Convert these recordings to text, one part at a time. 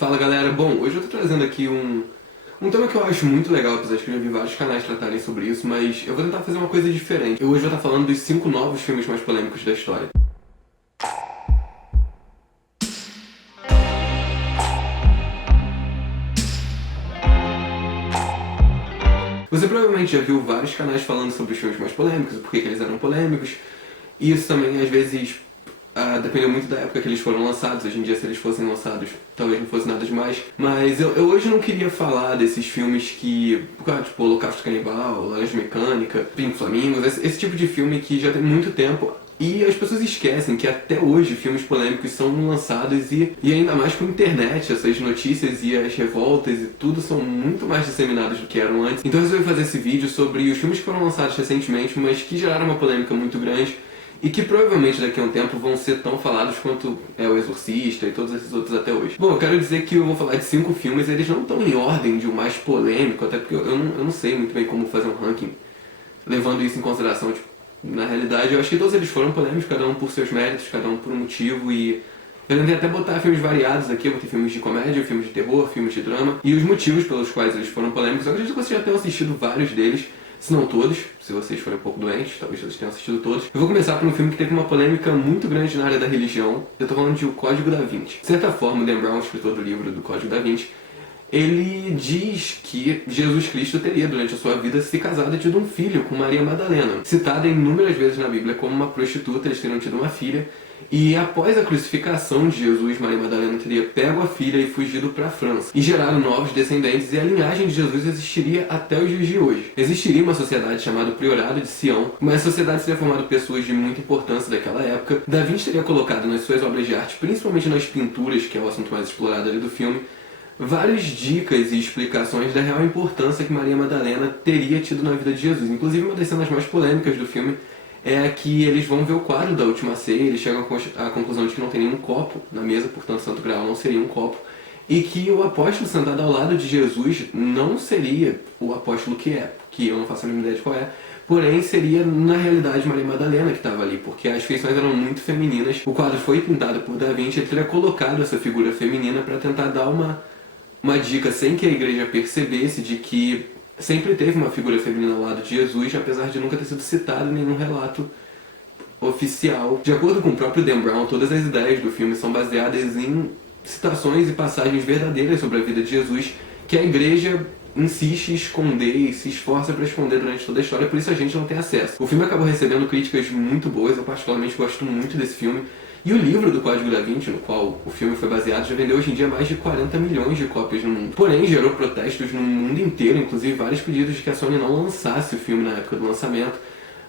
Fala galera, bom, hoje eu tô trazendo aqui um tema que eu acho muito legal, apesar de que eu já vi vários canais tratarem sobre isso, mas eu vou tentar fazer uma coisa diferente. Eu hoje vou estar falando dos 5 novos filmes mais polêmicos da história. Você provavelmente já viu vários canais falando sobre os filmes mais polêmicos e por que eles eram polêmicos. E isso também, às vezes, dependeu muito da época que eles foram lançados. Hoje em dia, se eles fossem lançados, talvez não fosse nada demais. Mas eu hoje não queria falar desses filmes que, tipo, Holocausto Canibal, Laranja Mecânica, Pink Flamingos, esse tipo de filme que já tem muito tempo. E as pessoas esquecem que até hoje filmes polêmicos são lançados e ainda mais com a internet, essas notícias e as revoltas e tudo são muito mais disseminados do que eram antes. Então eu resolvi fazer esse vídeo sobre os filmes que foram lançados recentemente, mas que geraram uma polêmica muito grande e que provavelmente daqui a um tempo vão ser tão falados quanto é O Exorcista e todos esses outros até hoje. Bom, eu quero dizer que eu vou falar de 5 filmes, eles não estão em ordem de o mais polêmico, até porque eu não sei muito bem como fazer um ranking levando isso em consideração, tipo, na realidade, eu acho que todos eles foram polêmicos, cada um por seus méritos, cada um por um motivo, e eu tentei até botar filmes variados aqui. Eu botei filmes de comédia, filmes de terror, filmes de drama, e os motivos pelos quais eles foram polêmicos. Eu acredito que vocês já tenham assistido vários deles, se não todos. Se vocês forem um pouco doentes, talvez vocês tenham assistido todos. Eu vou começar por um filme que teve uma polêmica muito grande na área da religião. Eu tô falando de O Código da Vinci. De certa forma, o Dan Brown, escritor do livro do Código da Vinci, ele diz que Jesus Cristo teria, durante a sua vida, se casado e tido um filho com Maria Madalena. Citada inúmeras vezes na Bíblia como uma prostituta, eles teriam tido uma filha. E após a crucificação de Jesus, Maria Madalena teria pego a filha e fugido para a França. E gerado novos descendentes, e a linhagem de Jesus existiria até os dias de hoje. Existiria uma sociedade chamada Priorado de Sião, mas a sociedade seria formada por pessoas de muita importância daquela época. Da Vinci teria colocado nas suas obras de arte, principalmente nas pinturas, que é o assunto mais explorado ali do filme, várias dicas e explicações da real importância que Maria Madalena teria tido na vida de Jesus. Inclusive, uma das cenas mais polêmicas do filme é que eles vão ver o quadro da Última Ceia, eles chegam à conclusão de que não tem nenhum copo na mesa, portanto, Santo Graal não seria um copo, e que o apóstolo sentado ao lado de Jesus não seria o apóstolo que eu não faço a mínima ideia de qual é, porém seria, na realidade, Maria Madalena que estava ali, porque as feições eram muito femininas. O quadro foi pintado por Da Vinci, ele teria colocado essa figura feminina para tentar dar uma dica sem que a igreja percebesse de que sempre teve uma figura feminina ao lado de Jesus, apesar de nunca ter sido citado em nenhum relato oficial. De acordo com o próprio Dan Brown, todas as ideias do filme são baseadas em citações e passagens verdadeiras sobre a vida de Jesus, que a igreja insiste em esconder e se esforça para esconder durante toda a história, por isso a gente não tem acesso. O filme acabou recebendo críticas muito boas, eu particularmente gosto muito desse filme. E o livro do Código da Vinci, no qual o filme foi baseado, já vendeu hoje em dia mais de 40 milhões de cópias no mundo. Porém, gerou protestos no mundo inteiro, inclusive vários pedidos de que a Sony não lançasse o filme na época do lançamento.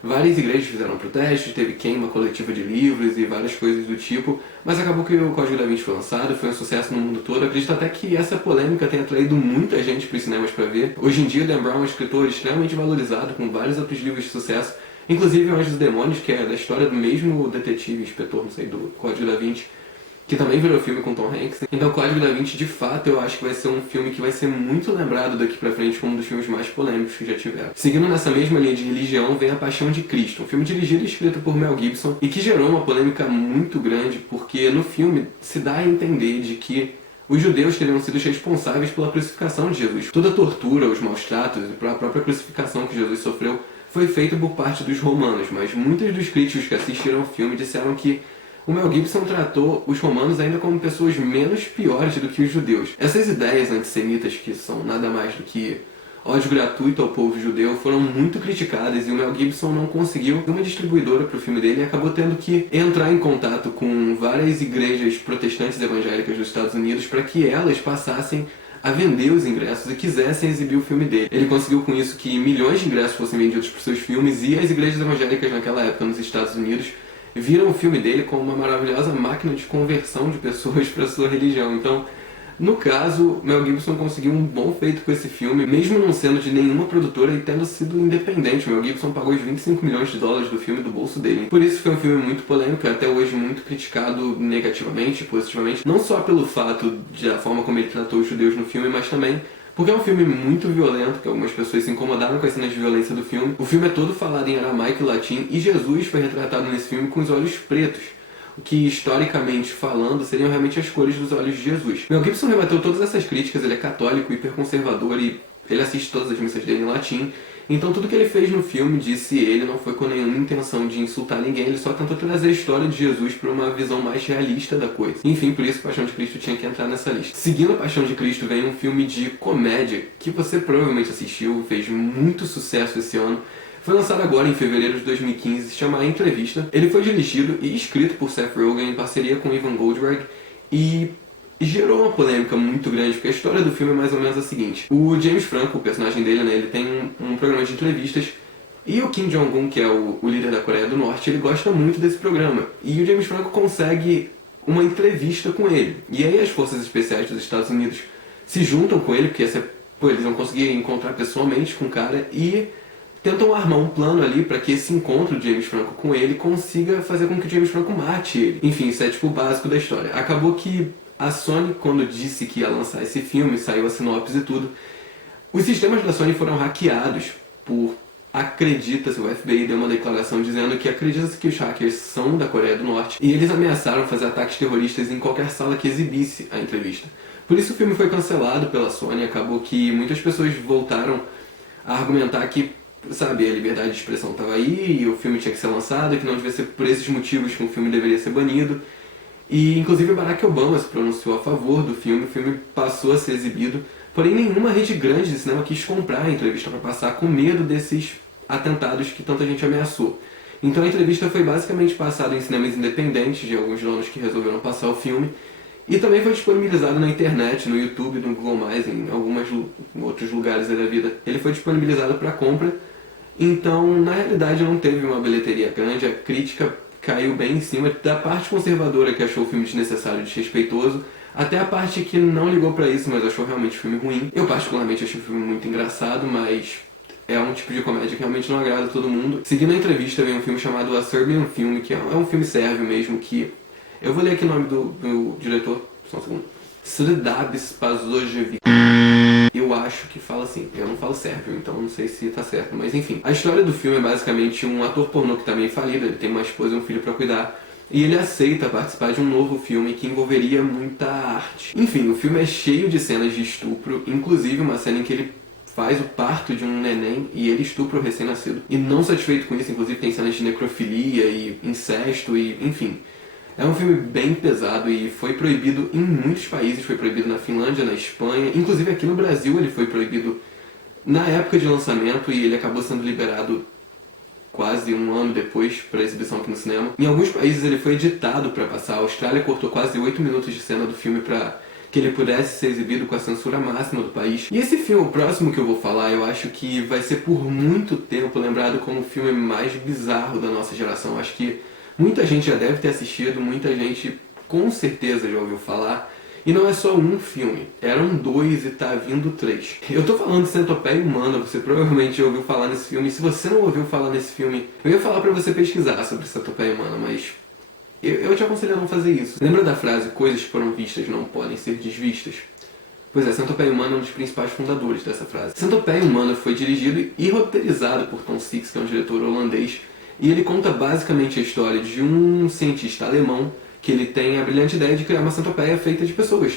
Várias igrejas fizeram protestos, teve queima coletiva de livros e várias coisas do tipo, mas acabou que o Código da Vinci foi lançado, foi um sucesso no mundo todo. Eu acredito até que essa polêmica tenha atraído muita gente para os cinemas para ver. Hoje em dia, Dan Brown é um escritor extremamente valorizado, com vários outros livros de sucesso, inclusive Anjos e Demônios, que é da história do mesmo detetive, inspetor, não sei, do Código da Vinci, que também virou filme com Tom Hanks. Então, Código da Vinci, de fato, eu acho que vai ser um filme que vai ser muito lembrado daqui pra frente como um dos filmes mais polêmicos que já tiveram. Seguindo nessa mesma linha de religião, vem A Paixão de Cristo, um filme dirigido e escrito por Mel Gibson, e que gerou uma polêmica muito grande, porque no filme se dá a entender de que os judeus teriam sido responsáveis pela crucificação de Jesus. Toda a tortura, os maus tratos e a própria crucificação que Jesus sofreu foi feita por parte dos romanos, mas muitos dos críticos que assistiram ao filme disseram que o Mel Gibson tratou os romanos ainda como pessoas menos piores do que os judeus. Essas ideias antissemitas, que são nada mais do que ódio gratuito ao povo judeu, foram muito criticadas e o Mel Gibson não conseguiu uma distribuidora para o filme dele e acabou tendo que entrar em contato com várias igrejas protestantes evangélicas dos Estados Unidos para que elas passassem a vender os ingressos e quisessem exibir o filme dele. Ele conseguiu com isso que milhões de ingressos fossem vendidos por seus filmes, e as igrejas evangélicas naquela época nos Estados Unidos viram o filme dele como uma maravilhosa máquina de conversão de pessoas para sua religião. Então, no caso, Mel Gibson conseguiu um bom feito com esse filme, mesmo não sendo de nenhuma produtora e tendo sido independente. Mel Gibson pagou os 25 milhões de dólares do filme do bolso dele. Por isso foi um filme muito polêmico, até hoje muito criticado negativamente e positivamente, não só pelo fato da forma como ele tratou os judeus no filme, mas também porque é um filme muito violento, que algumas pessoas se incomodaram com as cenas de violência do filme. O filme é todo falado em aramaico e latim, e Jesus foi retratado nesse filme com os olhos pretos. o que historicamente falando seriam realmente as cores dos olhos de Jesus. Mel Gibson rebateu todas essas críticas, ele é católico, hiperconservador e ele assiste todas as missas dele em latim. Então tudo que ele fez no filme, disse ele, não foi com nenhuma intenção de insultar ninguém, ele só tentou trazer a história de Jesus para uma visão mais realista da coisa. Enfim, por isso Paixão de Cristo tinha que entrar nessa lista. Seguindo a Paixão de Cristo vem um filme de comédia que você provavelmente assistiu, fez muito sucesso esse ano. Foi lançado agora em fevereiro de 2015, se chama A Entrevista. Ele foi dirigido e escrito por Seth Rogen em parceria com Ivan Goldberg e gerou uma polêmica muito grande, porque a história do filme é mais ou menos a seguinte. O James Franco, o personagem dele, né, ele tem um programa de entrevistas e o Kim Jong-un, que é o líder da Coreia do Norte, ele gosta muito desse programa. E o James Franco consegue uma entrevista com ele. E aí as forças especiais dos Estados Unidos se juntam com ele, porque eles vão conseguir encontrar pessoalmente com o cara e tentam armar um plano ali para que esse encontro de James Franco com ele consiga fazer com que o James Franco mate ele. Enfim, isso é tipo o básico da história. Acabou que a Sony, quando disse que ia lançar esse filme, saiu a sinopse e tudo, os sistemas da Sony foram hackeados por... Acredita-se, o FBI deu uma declaração dizendo que acredita-se que os hackers são da Coreia do Norte e eles ameaçaram fazer ataques terroristas em qualquer sala que exibisse a entrevista. Por isso o filme foi cancelado pela Sony, acabou que muitas pessoas voltaram a argumentar que, sabe, a liberdade de expressão estava aí e o filme tinha que ser lançado e que não devia ser por esses motivos que o filme deveria ser banido. E inclusive Barack Obama se pronunciou a favor do filme, o filme passou a ser exibido, porém nenhuma rede grande de cinema quis comprar a entrevista para passar com medo desses atentados que tanta gente ameaçou. Então a entrevista foi basicamente passada em cinemas independentes de alguns donos que resolveram passar o filme e também foi disponibilizado na internet, no YouTube, no Google+, em alguns outros lugares da vida. Ele foi disponibilizado para compra, então na realidade não teve uma bilheteria grande, a crítica caiu bem em cima da parte conservadora que achou o filme desnecessário e desrespeitoso, até a parte que não ligou pra isso, mas achou realmente o filme ruim. Eu particularmente achei o filme muito engraçado, mas é um tipo de comédia que realmente não agrada a todo mundo. Seguindo a entrevista vem um filme chamado A Serbian Film, que é um filme sérvio mesmo, que... Eu vou ler aqui o nome do diretor, só um segundo. Srdar Spasojevic. Eu acho que fala assim, eu não falo sérvio, então não sei se tá certo, mas enfim. A história do filme é basicamente um ator pornô que tá meio falido, ele tem uma esposa e um filho pra cuidar, e ele aceita participar de um novo filme que envolveria muita arte. Enfim, o filme é cheio de cenas de estupro, inclusive uma cena em que ele faz o parto de um neném e ele estupra o recém-nascido. E não satisfeito com isso, inclusive tem cenas de necrofilia e incesto e enfim. É um filme bem pesado e foi proibido em muitos países, foi proibido na Finlândia, na Espanha, inclusive aqui no Brasil ele foi proibido na época de lançamento e ele acabou sendo liberado quase um ano depois para exibição aqui no cinema. Em alguns países ele foi editado para passar, a Austrália cortou quase 8 minutos de cena do filme para que ele pudesse ser exibido com a censura máxima do país. E esse filme, o próximo que eu vou falar, eu acho que vai ser por muito tempo lembrado como o filme mais bizarro da nossa geração. Acho que muita gente já deve ter assistido, muita gente com certeza já ouviu falar. E não é só um filme, eram 2 e tá vindo 3. Eu tô falando de Centopeia Humana, você provavelmente já ouviu falar nesse filme. E se você não ouviu falar nesse filme, eu ia falar pra você pesquisar sobre Centopeia Humana, mas eu te aconselho a não fazer isso. Lembra da frase, coisas que foram vistas não podem ser desvistas? Pois é, Centopeia Humana é um dos principais fundadores dessa frase. Centopeia Humana foi dirigido e roteirizado por Tom Six, que é um diretor holandês, e ele conta basicamente a história de um cientista alemão que ele tem a brilhante ideia de criar uma centopeia feita de pessoas.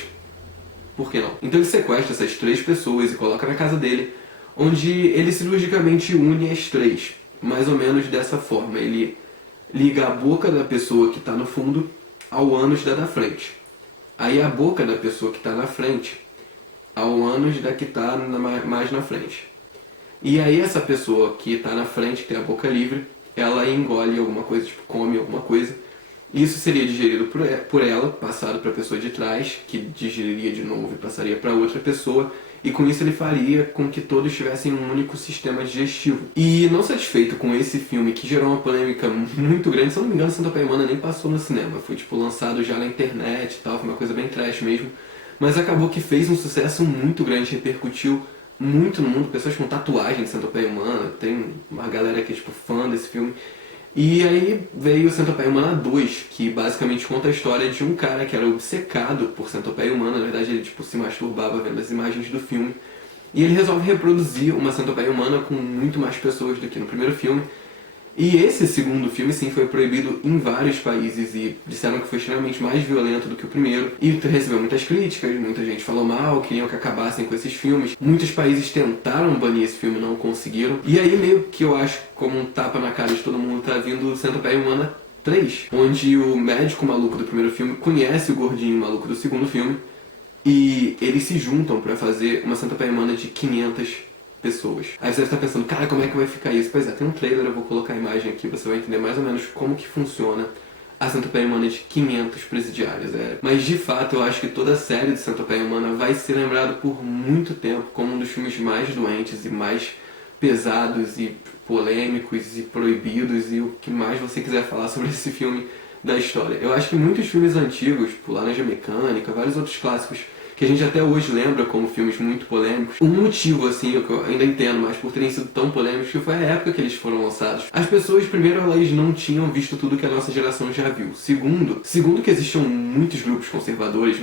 Por que não? Então ele sequestra essas 3 pessoas e coloca na casa dele, onde ele cirurgicamente une as 3, mais ou menos dessa forma. Ele liga a boca da pessoa que está no fundo ao ânus da frente. Aí a boca da pessoa que está na frente ao ânus da que está mais na frente. E aí essa pessoa que está na frente, que tem a boca livre, ela engole alguma coisa, tipo come alguma coisa. Isso seria digerido por ela, passado para a pessoa de trás, que digeriria de novo e passaria para outra pessoa, e com isso ele faria com que todos tivessem um único sistema digestivo. E não satisfeito com esse filme, que gerou uma polêmica muito grande, se eu não me engano, Centopeia Humana nem passou no cinema, foi tipo lançado já na internet e tal, foi uma coisa bem trash mesmo, mas acabou que fez um sucesso muito grande, repercutiu muito no mundo, pessoas com tatuagem de Centopeia Humana, tem uma galera que é tipo fã desse filme. E aí veio o Centopeia Humana 2, que basicamente conta a história de um cara que era obcecado por Centopeia Humana. Na verdade ele tipo se masturbava vendo as imagens do filme. E ele resolve reproduzir uma Centopeia Humana com muito mais pessoas do que no primeiro filme. E esse segundo filme, sim, foi proibido em vários países e disseram que foi extremamente mais violento do que o primeiro. E recebeu muitas críticas, muita gente falou mal, queriam que acabassem com esses filmes. Muitos países tentaram banir esse filme, não conseguiram. E aí meio que eu acho, como um tapa na cara de todo mundo, tá vindo o Centopeia Humana 3, onde o médico maluco do primeiro filme conhece o gordinho maluco do segundo filme e eles se juntam pra fazer uma Centopeia Humana de 500 pessoas. Aí você deve estar pensando, cara, como é que vai ficar isso? Pois é, tem um trailer, eu vou colocar a imagem aqui, você vai entender mais ou menos como que funciona a Centopeia Humana de 500 presidiários. Mas de fato eu acho que toda a série de Centopeia Humana vai ser lembrada por muito tempo como um dos filmes mais doentes e mais pesados e polêmicos e proibidos e o que mais você quiser falar sobre esse filme da história. Eu acho que muitos filmes antigos, tipo Laranja Mecânica, vários outros clássicos que a gente até hoje lembra como filmes muito polêmicos. Um motivo, assim, que eu ainda entendo, mas por terem sido tão polêmicos, que foi a época que eles foram lançados. As pessoas, primeiro, elas não tinham visto tudo que a nossa geração já viu. Segundo que existiam muitos grupos conservadores,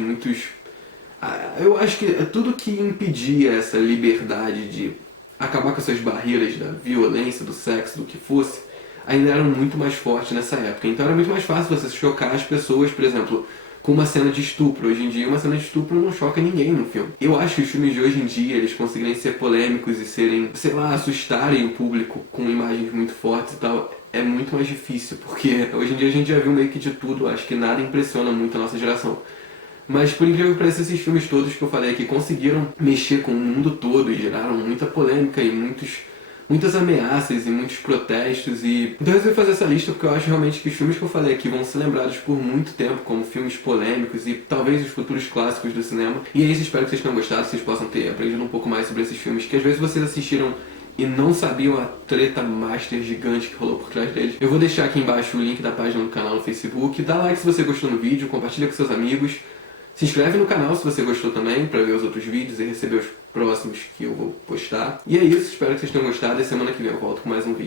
eu acho que tudo que impedia essa liberdade de acabar com essas barreiras da violência, do sexo, do que fosse, ainda eram muito mais fortes nessa época. Então era muito mais fácil você chocar as pessoas, por exemplo, com uma cena de estupro. Hoje em dia, uma cena de estupro não choca ninguém no filme. Eu acho que os filmes de hoje em dia, eles conseguirem ser polêmicos e serem, sei lá, assustarem o público com imagens muito fortes e tal, é muito mais difícil, porque hoje em dia a gente já viu meio que de tudo, acho que nada impressiona muito a nossa geração. Mas por incrível que pareça, esses filmes todos que eu falei aqui conseguiram mexer com o mundo todo e geraram muita polêmica e muitas ameaças e muitos protestos e... Então eu resolvi fazer essa lista porque eu acho realmente que os filmes que eu falei aqui vão ser lembrados por muito tempo como filmes polêmicos e talvez os futuros clássicos do cinema. E é isso, espero que vocês tenham gostado, que vocês possam ter aprendido um pouco mais sobre esses filmes que às vezes vocês assistiram e não sabiam a treta master gigante que rolou por trás deles. Eu vou deixar aqui embaixo o link da página do canal no Facebook, dá like se você gostou do vídeo, compartilha com seus amigos, se inscreve no canal se você gostou também, pra ver os outros vídeos e receber os próximos que eu vou postar. E é isso, espero que vocês tenham gostado e semana que vem eu volto com mais um vídeo.